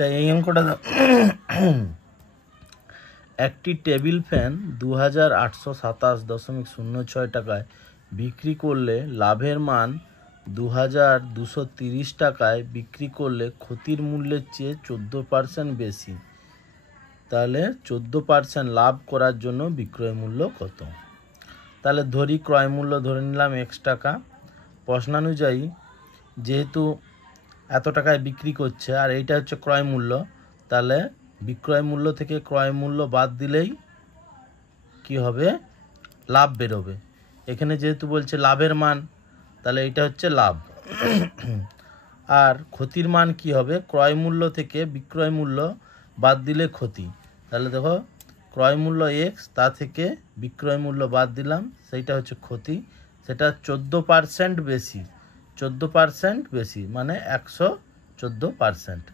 আচ্ছা, এই অঙ্কটা একটি টেবিল ফ্যান 2827.06 টাকায় বিক্রি করলে লাভের মান 2230 টাকায় বিক্রি করলে ক্ষতির মূল্যের চেয়ে 14% বেশি, তাহলে 14% লাভ করার জন্য বিক্রয় মূল্য কত? তাহলে ধরি ক্রয় মূল্য ধরে নিলাম x টাকা। প্রশ্নানুযায়ী যেহেতু এত টাকায় বিক্রি করছে আর এইটা হচ্ছে ক্রয় মূল্য, তাহলে বিক্রয় মূল্য থেকে ক্রয় মূল্য বাদ দিলেই কি হবে? লাভ বেরোবে। এখানে যেহেতু বলছে লাভের মান, তাহলে এটা হচ্ছে লাভ। আর ক্ষতির মান কি হবে? ক্রয় মূল্য থেকে বিক্রয় মূল্য বাদ দিলে ক্ষতি। তাহলে দেখো, ক্রয় মূল্য x, তা থেকে বিক্রয় মূল্য বাদ দিলাম, সেইটা হচ্ছে ক্ষতি। সেটা 14% বেশি, 14% বেশি মানে 114%।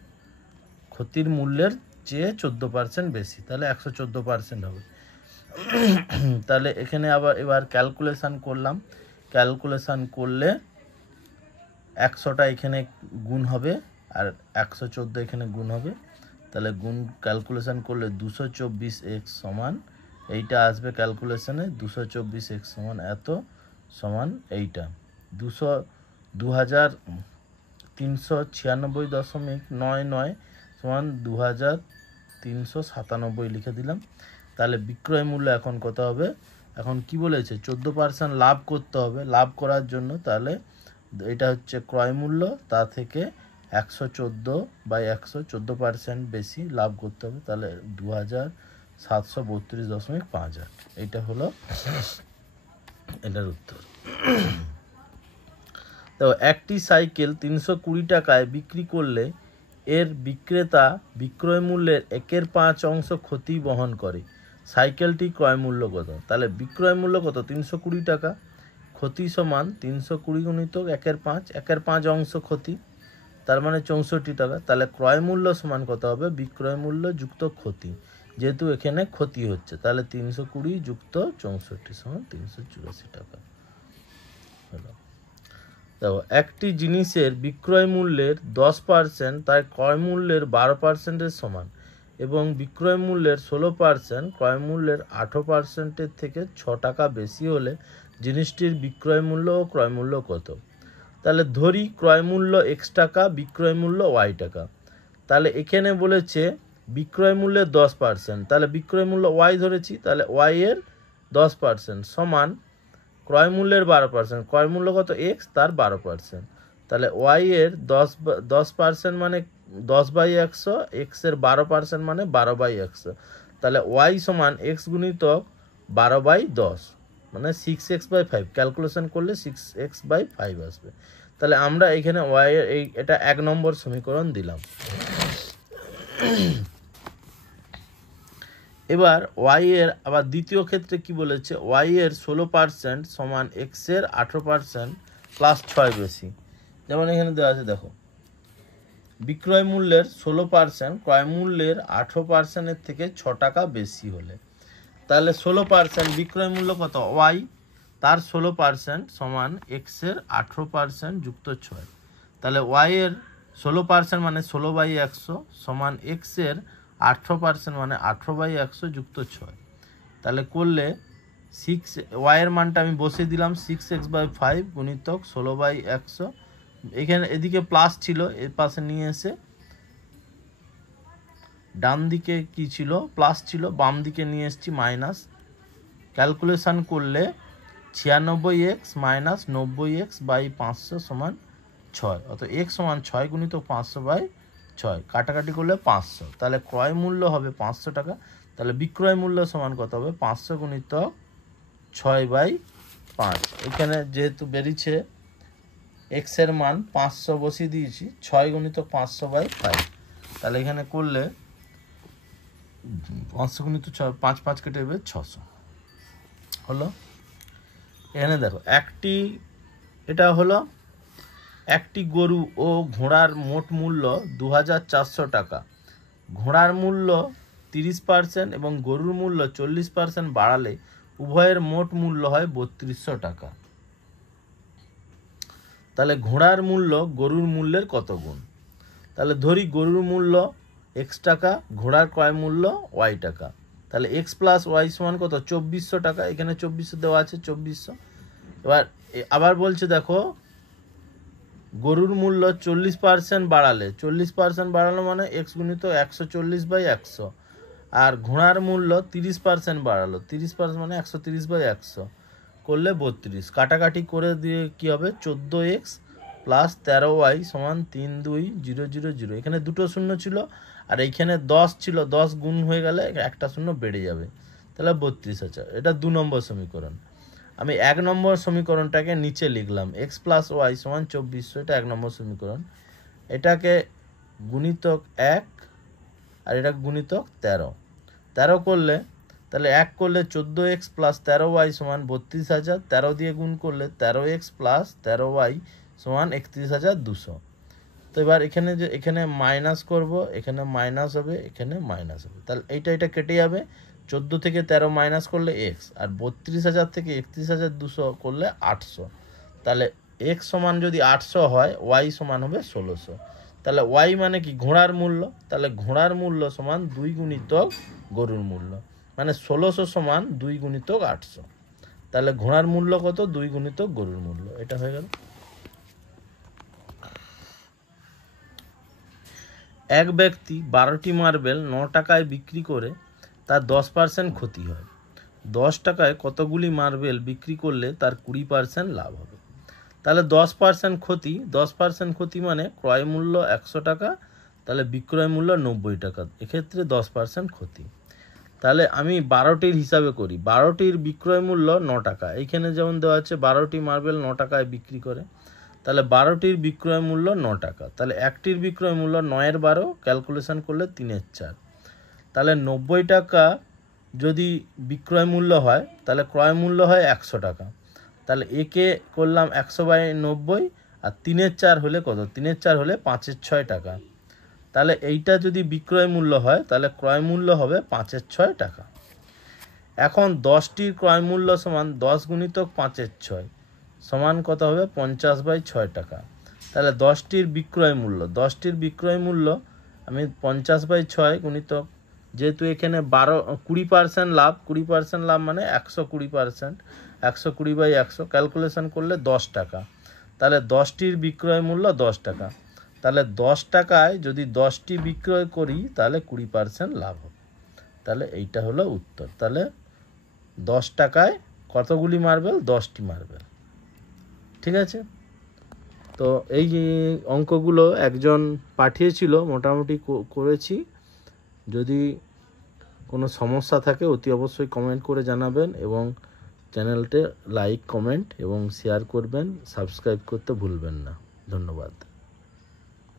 ক্ষতির মূল্যের চেয়ে 14% বেশি, তাহলে 114% হবে। তাহলে এখানে এবার ক্যালকুলেশান করলাম। ক্যালকুলেশান করলে 100টা এখানে গুণ হবে আর 114 এখানে গুণ হবে। তাহলে গুণ ক্যালকুলেশান করলে 224x সমান, এইটা আসবে ক্যালকুলেশানে 224x সমান এত, সমান এইটা 2396.99 সমান 2397 লিখে দিলাম। তাহলে বিক্রয় মূল্য এখন কত হবে? এখন কি বলেছে? 14% লাভ করতে হবে। লাভ করার জন্য তাহলে এটা হচ্ছে ক্রয় মূল্য, তা থেকে 114/100, 14% বেশি লাভ করতে হবে। তাহলে 2732.58, এইটা হলো এটার উত্তর। তো একটি সাইকেল 320 টাকায় বিক্রি করলে এর বিক্রেতা বিক্রয় মূল্যের 1/5 অংশ ক্ষতি বহন করে। সাইকেলটি ক্রয় মূল্য কত? তাহলে বিক্রয় মূল্য কত? 320 টাকা। ক্ষতি সমান 320 গুণিত 1/5, 1/5 অংশ ক্ষতি, তার মানে 64 টাকা। তাহলে ক্রয় মূল্য সমান কত হবে? বিক্রয় মূল্য যুক্ত ক্ষতি, যেহেতু এখানে ক্ষতি হচ্ছে, তাহলে 320 যুক্ত 64 সমান 384 টাকা। দেখো, একটি জিনিসের বিক্রয় মূল্যের 10% তাই ক্রয় মূল্যের 12%-এর সমান, এবং বিক্রয় মূল্যের 16% ক্রয় মূল্যের 18%-এর থেকে 6 টাকা বেশি হলে জিনিসটির বিক্রয় মূল্য ও ক্রয় মূল্য কত? তাহলে ধরি ক্রয় মূল্য x টাকা, বিক্রয় মূল্য y টাকা। তাহলে এখানে বলেছে বিক্রয় মূল্যের 10%, তাহলে বিক্রয় মূল্য y ধরেছি, তাহলে y এর 10% সমান ক্রয় মূল্যের 12%। ক্রয় মূল্য কত? x, তার 12%। তাহলে y এর 10% মানে 10/100, x এর 12% মানে 12/100। তাহলে y সমান x গুণিতক 12/10 মানে 6x/5। ক্যালকুলেশন করলে 6x/5 আসবে। তাহলে আমরা এখানে y এর এটা 1 নম্বর সমীকরণ দিলাম। এবার y এর আবার দ্বিতীয় ক্ষেত্রে কি বলেছে? y এর 16% সমান x এর 18% প্লাস 6 বেশি। যেমন এখানে দেওয়া আছে, দেখো, বিক্রয় মূল্যের 16% ক্রয় মূল্যের 18%-এর থেকে 6 টাকা বেশি হলে, তাহলে 16% বিক্রয় মূল্য কত? y, তার 16% সমান x এর 18% যুক্ত 6। তাহলে y এর 16% মানে 16/100 সমান x এর 18% মানে 18/100 যুক্ত 6। তাহলে করলে y এর মানটা আমি বসিয়ে দিলাম 6x/5 গুণিতক 16/100। এখানে এদিকে প্লাস ছিল, এর পাশে নিয়ে এসে ডান দিকে কি ছিল? প্লাস ছিল, বাম দিকে নিয়ে এসেছি মাইনাস। ক্যালকুলেশন করলে 96x মাইনাস 90x/500 সমান 6। অর্থাৎ x সমান 6 গুণিতক 500/6, কাটাকাটি করলে 500। তাহলে ক্রয় মূল্য হবে 500 টাকা। তাহলে বিক্রয় মূল্য সমান কত হবে? 500 গুণিতক 6/5। এখানে যেহেতু বেরিয়েছে x এর মান 500 বসিয়ে দিয়েছি, 6 গুণিতক 500/5। তাহলে এখানে করলে 500 গুণিত 6, 5 5 কেটে দেবে 600 হলো। এখানে দেখো, এটা হলো একটি গরু ও ঘোড়ার মোট মূল্য 2400 টাকা। ঘোড়ার মূল্য 30% এবং গরুর মূল্য 40% বাড়ালে উভয়ের মোট মূল্য হয় 3200 টাকা। তাহলে ঘোড়ার মূল্য গরুর মূল্যের কত গুণ? তাহলে ধরি গরুর মূল্য এক্স টাকা, ঘোড়ার ক্রয় মূল্য ওয়াই টাকা। তাহলে এক্স প্লাস ওয়াই সমান কত? 2400 টাকা। এখানে 2400 দেওয়া আছে, 2400। এবার আবার বলছে দেখো, গরুর মূল্য 40% বাড়ালে, 40% বাড়ালো মানে এক্স গুণিত 140/100। আর ঘোড়ার মূল্য 30% বাড়ালো, 30% মানে 130/100 করলে 32। কাটাকাটি করে দিয়ে কি হবে? 14x প্লাস 13y সমান 32000। এখানে দুটো শূন্য ছিল আর এইখানে 10 ছিল, 10 গুণ হয়ে গেলে একটা শূন্য বেড়ে যাবে, তাহলে 32,000। এটা 2 নম্বর সমীকরণ। আমি 1 নম্বর সমীকরণটাকে নিচে লিখলাম, এক্স প্লাস ওয়াই সমান 2400, এটা 1 নম্বর সমীকরণ। এটাকে গুণিতক 1 আর এটা গুণিতক 13 করলে, তাহলে 1 করলে 14x প্লাস 13y সমান 32,000, 13 দিয়ে গুণ করলে 13x প্লাস 13y সমান 31,200। তো এবার এখানে যে এখানে মাইনাস করব, এখানে মাইনাস হবে, এখানে মাইনাস হবে, তাহলে এটা কেটে যাবে। 14 থেকে 13 মাইনাস করলে এক্স, আর 32,000 থেকে 31,200 করলে 800। তাহলে এক্স সমান যদি 800 হয়, ওয়াই সমান হবে 1600। তাহলে ওয়াই মানে কি? ঘোড়ার মূল্য। তাহলে ঘোড়ার মূল্য সমান 2 গুণিতক গরুর মূল্য, মানে 1600 সমান 2 গুণিতক 800। তাহলে ঘোড়ার মূল্য কত? 2 গুণিতক গরুর মূল্য। এটা হয়ে গেল। এক ব্যক্তি 12টি মার্বেল 9 টাকায় বিক্রি করে তার 10% ক্ষতি হয়। 10 টাকায় কতগুলি মার্বেল বিক্রি করলে তার 20% লাভ হবে? তাহলে 10% ক্ষতি, 10% ক্ষতি মানে ক্রয় মূল্য 100 টাকা, তাহলে বিক্রয় মূল্য 90 টাকা, এক্ষেত্রে 10% ক্ষতি। তাহলে আমি 12টির হিসাবে করি, 12টির বিক্রয় মূল্য 9 টাকা। এইখানে যেমন দেওয়া আছে 12টি মার্বেল 9 টাকায় বিক্রি করে, তাহলে 12টির বিক্রয় মূল্য 9 টাকা। তাহলে একটির বিক্রয় মূল্য 9-এর 12, ক্যালকুলেশন করলে 3-এর 4। তাহলে 90 টাকা যদি বিক্রয় মূল্য হয়, তাহলে ক্রয় মূল্য হয় 100 টাকা। তাহলে একে করলাম 100/90, আর 3-এর 4 হলে কত? 3-এর 4 হলে 5-এর 6 টাকা। তাহলে এইটা যদি বিক্রয় মূল্য হয়, তাহলে ক্রয় মূল্য হবে 5-এর 6 টাকা। এখন 10টির ক্রয় মূল্য সমান 10 গুণিতক 5-এর 6 সমান কত হবে? 50/6 টাকা। তাহলে 10টির বিক্রয় মূল্য, 10টির বিক্রয় মূল্য আমি 50/6 গুণিতক, যেহেতু এখানে 20% লাভ, 20% লাভ মানে 120%, 120/100 ক্যালকুলেশন করলে 10 টাকা। তাহলে 10টির বিক্রয় মূল্য 10 টাকা। তাহলে 10 টাকায় যদি 10টি বিক্রয় করি, তাহলে 20% লাভ হবে। তাহলে এইটা হলো উত্তর। তাহলে 10 টাকায় কতগুলি মার্বেল? 10টি মার্বেল। ঠিক আছে। তো এই অঙ্কগুলো একজন পাঠিয়েছিল, মোটামুটি করেছি। যদি কোনো সমস্যা থাকে অতি অবশ্যই কমেন্ট করে জানাবেন, এবং চ্যানেলটা লাইক, কমেন্ট এবং শেয়ার করবেন। সাবস্ক্রাইব করতে ভুলবেন না। ধন্যবাদ।